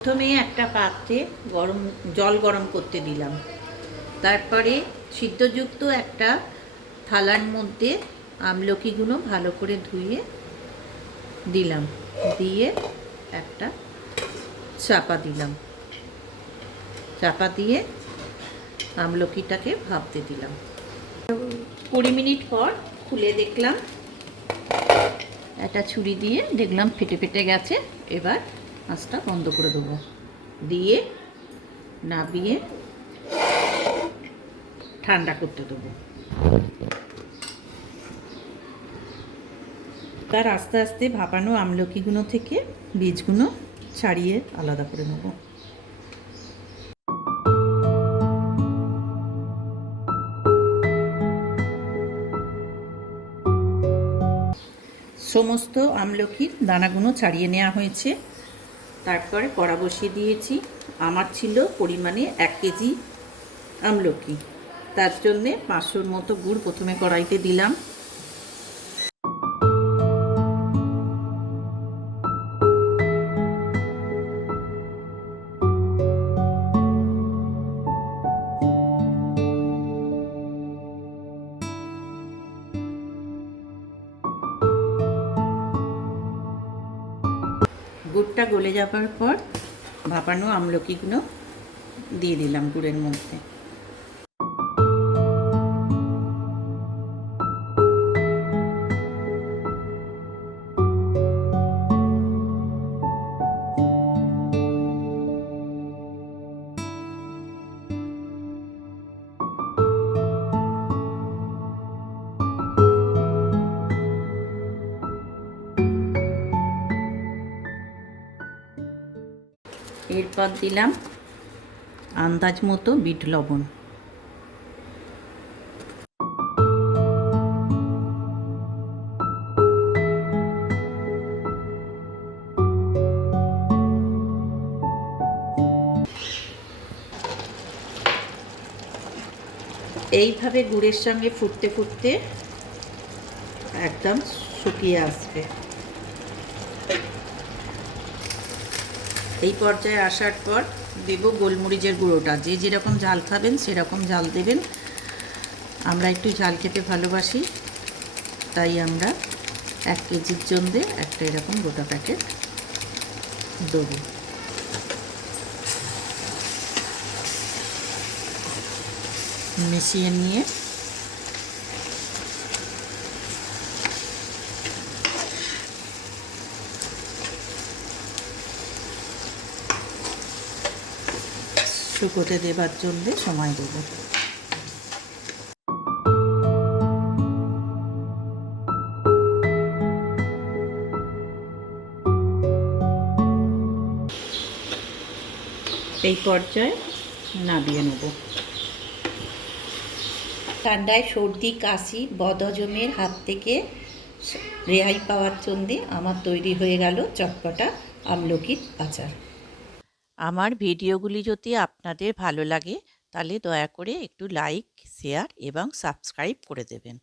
প্রথমে একটা পাত্রে জল গরম করতে দিলাম। তারপরে সিদ্ধযুক্ত একটা থালার মধ্যে আমলকিগুলো ভালো করে ধুয়ে দিলাম, দিয়ে একটা চাপা দিলাম, চাপা দিয়ে আমলকিটাকে ভাপতে দিলাম। 20 মিনিট পর খুলে দেখলাম, একটা ছুরি দিয়ে দেখলাম ফেটে ফেটে গেছে। এবার আঁচটা বন্ধ করে দেবো, দিয়ে নাবিয়ে ঠান্ডা করতে দেবো। তার আস্তে আস্তে ভাপানো আমলকিগুলো থেকে বীজগুলো ছাড়িয়ে আলাদা করে নেব। সমস্ত আমলকির দানাগুলো ছাড়িয়ে নেওয়া হয়েছে। তারপরে কড়া বসিয়ে দিয়েছি। আমার ছিল পরিমাণে 1 কেজি আমলকি, তার জন্যে 500 মতো গুড় প্রথমে কড়াইতে দিলাম। গুড়টা গলে যাবার পর ভাপানো আমলকিগুলো দিয়ে দিলাম গুড়ের মধ্যে। এরপর দিলাম আন্দাজ মতো বিট লবণ। এইভাবে গুড়ের সঙ্গে ফুটতে ফুটতে একদম শুকিয়ে আসবে। এই পর্যায়ে আসার পর দেব গোলমরিচের গুঁড়োটা। যে যেরকম ঝাল খাবেন সেরকম ঝাল দেবেন। আমরা একটু ঝাল খেতে ভালোবাসি, তাই আমরা 1 কেজির জন্য একটা এরকম গোটা প্যাকেট দেবো। মিশিয়ে নিয়ে শুকোতে দেবার জন্য সময় দেব। এই পর্যায়ে নামিয়ে নেব। ঠান্ডায় সর্দি কাশি বদহজমের হাত থেকে রেহাই পাওয়ার জন্যে আমার তৈরি হয়ে গেল চটপটা আমলকির আচার। আমার ভিডিওগুলি যদি আপনাদের ভালো লাগে তাহলে দয়া করে একটু লাইক, শেয়ার এবং সাবস্ক্রাইব করে দেবেন।